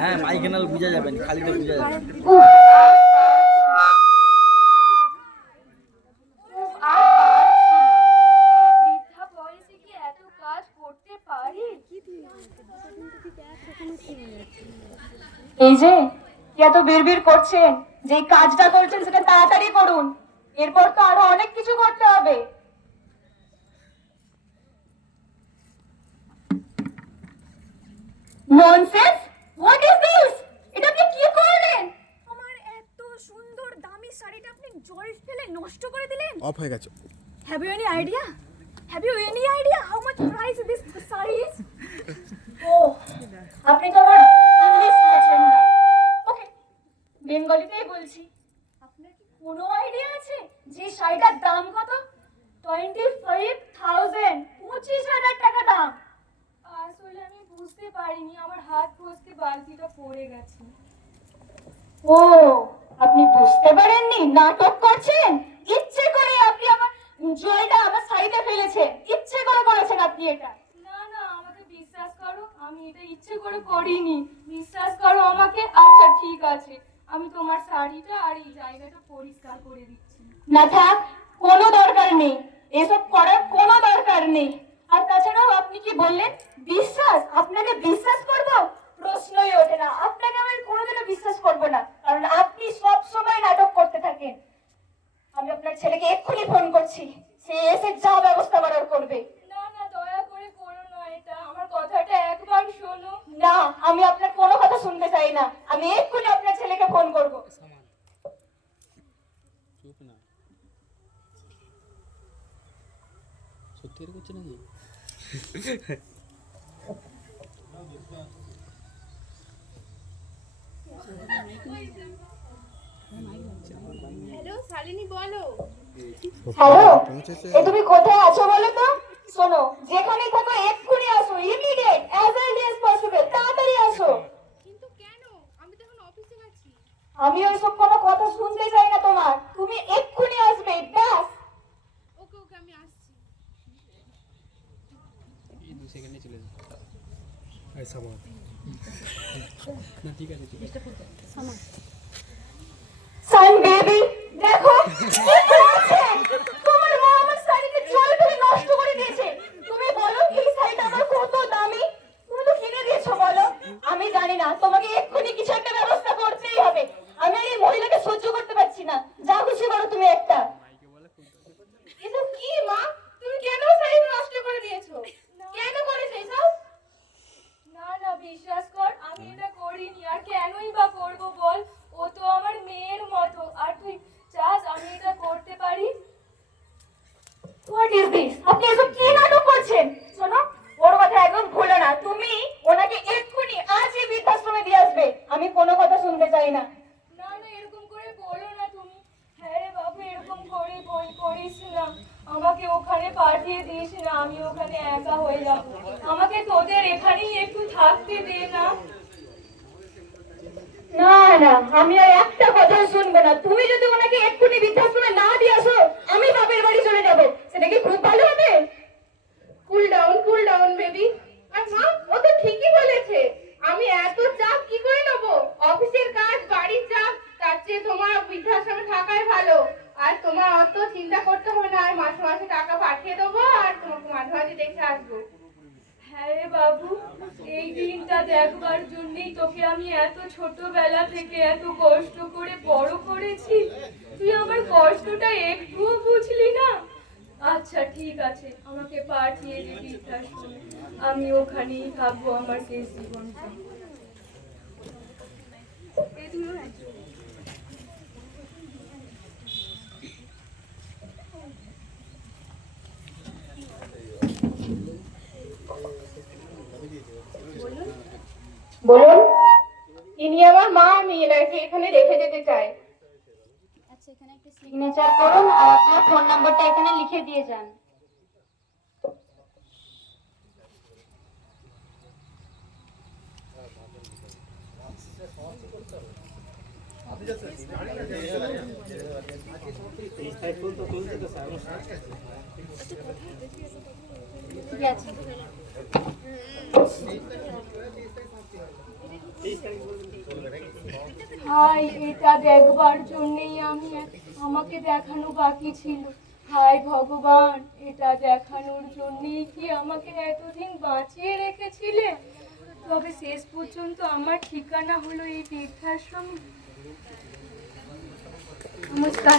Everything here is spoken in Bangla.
হ্যাঁ মাইকে নাল বুঝা যাবে না, খালি তো বুঝা যাবে। এই যে এত বিড়বিড় করছেন, যে কাজটা করছেন সেটা তাড়াতাড়ি করুন, এরপর তো আরো অনেক কিছু করতে হবে। Nonsense, what is this? এটা আপনি কি করলেন? আমার এত সুন্দর দামি শাড়িটা আপনি জল ফেলে নষ্ট করে দিলেন। অফ হয়ে গেছে। Have you any idea? Have you any idea how much price this saree is? ও, আপনি তো আবার ইংলিশ বোঝেন না। ওকে, বেঙ্গলিতেই বলছি। আপনার কি কোনো আইডিয়া আছে যে শাড়িটার দাম কত? 25,000, 25,000 টাকা দাম। আসলে আমি বুঝতে পারিনি, আমার হাত ফসকে বালতিটা পড়ে গেছে। ও, আপনি বুঝতে পারেননি, নাটক করছেন। ইচ্ছে করে আপনি আমার জলটা আমার শাড়িতে ফেলেছেন, ইচ্ছে করে করেছেন আপনি এটা। না না, আমাকে বিশ্বাস করো, আমি এটা ইচ্ছে করে করিনি। বিশ্বাস করো আমাকে। আচ্ছা ঠিক আছে, আমি তোমার শাড়িটা আর এই জায়গাটা পরিষ্কার করে দিচ্ছি। না থাক, কোনো দরকার নেই, এসব করার কোনো দরকার নেই। আর তাছাড়াও আপনি কি বললেন বিশ্বাস? আপনাকে বিশ্বাস করব? প্রশ্নই ওঠে না, আপনাকে আমি কোনোদিনও বিশ্বাস করব না, কারণ আপনি সব সময় নাটক করতে থাকেন। আমি আপনার ছেলেকে এক্ষুনি ফোন করছি, সে এসে যা ব্যবস্থা করার করবে। না না, দয়া করে করো না এটা, আমার কথাটা একবার শোনো। না, আমি আপনার কোনো কথা শুনতে চাই না, আমি এক্ষুনি আপনার ছেলেকে ফোন করব। চুপ না, সত্যি এর করছে নাকি? হ্যালো শালিনী, বলো। হ্যালো, তুমি কোথায় আছো বলো তো? শোনো, যেখানেই থাকো এক্ষুনি আসো, immediate, as early as possible, তাড়াতাড়ি আসো। কিন্তু কেন? আমি তো এখন অফিসে আছি। আমি ওইসব কোনো কথা শুনতে চাই না তোমার, তুমি এক্ষুনি আসবে, ব্যাস। ওকে ওকে, আমি আসছি। এই 2 সেকেন্ডে চলে যাবে। এই সামা না, ঠিক আছে ঠিক আছে। সান বেবি, দেখো কি করেছে? তোমার মা আমার শাড়িকে জল ফেলে নষ্ট করে দিয়েছে। তুমি বলো এই শাড়িটা আমার কত দামি, তুমি তো কিনে দিয়েছো বলো। আমি জানি না, তোমাকে এক্ষুনি কিছু একটা ব্যবস্থা করতেই হবে। আমি আর এই মহিলাকে সহ্য করতে পারছি না, যা খুশি করো তুমি একটা। এসব কি মা? তুমি কেন শাড়ি নষ্ট করে দিয়েছো? কেন করেছো এসব? না না, বিশ্বাস কর, আমি এটা করিনি। আর কেনই বা করবো বল? ও তো আমার মেয়ের মতো। আর তুই চাস আমি এটা করতে পারি? What is this? আপনি এসব কি নাটক করছেন? শোনো, ওর কথা একদম ভুলো না, তুমি ওনাকে এক্ষুনি আজই বৃদ্ধাশ্রমে দিয়ে আসবে। আমি কোনো কথা শুনতে চাই না। না না, এরকম করে বলো না তুমি। হ্যাঁ রে বাবু, এরকম করে করিস না। আমাকে ওখানে পাঠিয়ে দিস না, আমি ওখানে একা হয়ে যাব। আমাকে তোদের এখানেই একটু থাকতে দে না। না না, আমি আর একটা কথা শুনবো না। তুমি যদি ওনাকে এক্ষুনি বৃদ্ধাশ্রমে না দিয়ে আসো, আমি বাপের বাড়ি চলে যাব। সেটা কি খুব ভালো হবে? Cool down baby. আর মা, ও তো ঠিকই বলেছে। আমি এত চাপ কি করে নেবো? অফিসের কাজ, বাড়ির চাপ, তার চেয়ে তোমার বৃদ্ধাশ্রমে থাকাই ভালো। আর তোমার অত চিন্তা করতে হবে না, আমি মাসে মাসে টাকা পাঠিয়ে দেবো আর তোমাকে মাঝে মাঝে দেখে আসবো। হ্যাঁ রে বাবু, এই দিনটা দেখবার জন্যই তোকে আমি এত ছোটবেলা থেকে এত কষ্ট করে বড় করেছি। তুই আমার কষ্টটা একটুও বুঝলি না। আচ্ছা ঠিক আছে, আমাকে পাঠিয়ে দিবি বৃদ্ধাশ্রমে, আমি ওখানেই থাকবো আমার শেষ জীবনটা। বলুন। ইনি আমার মা, আমি এনাকে এখানে রেখে যেতে চাই। আচ্ছা, এখানে একটা সিগনেচার করুন আর আপনার ফোন নাম্বারটা এখানে লিখে দিয়ে যান। ঠিক আছে। হাই, এটা দেখবার জন্যেই আমাকে দেখানো বাকি ছিল। হায় ভগবান, এটা দেখানোর জন্যেই কি আমাকে এতদিন বাঁচিয়ে রেখেছিলে? তবে শেষ পর্যন্ত আমার ঠিকানা হলো এই বৃদ্ধাশ্রম। নমস্কার।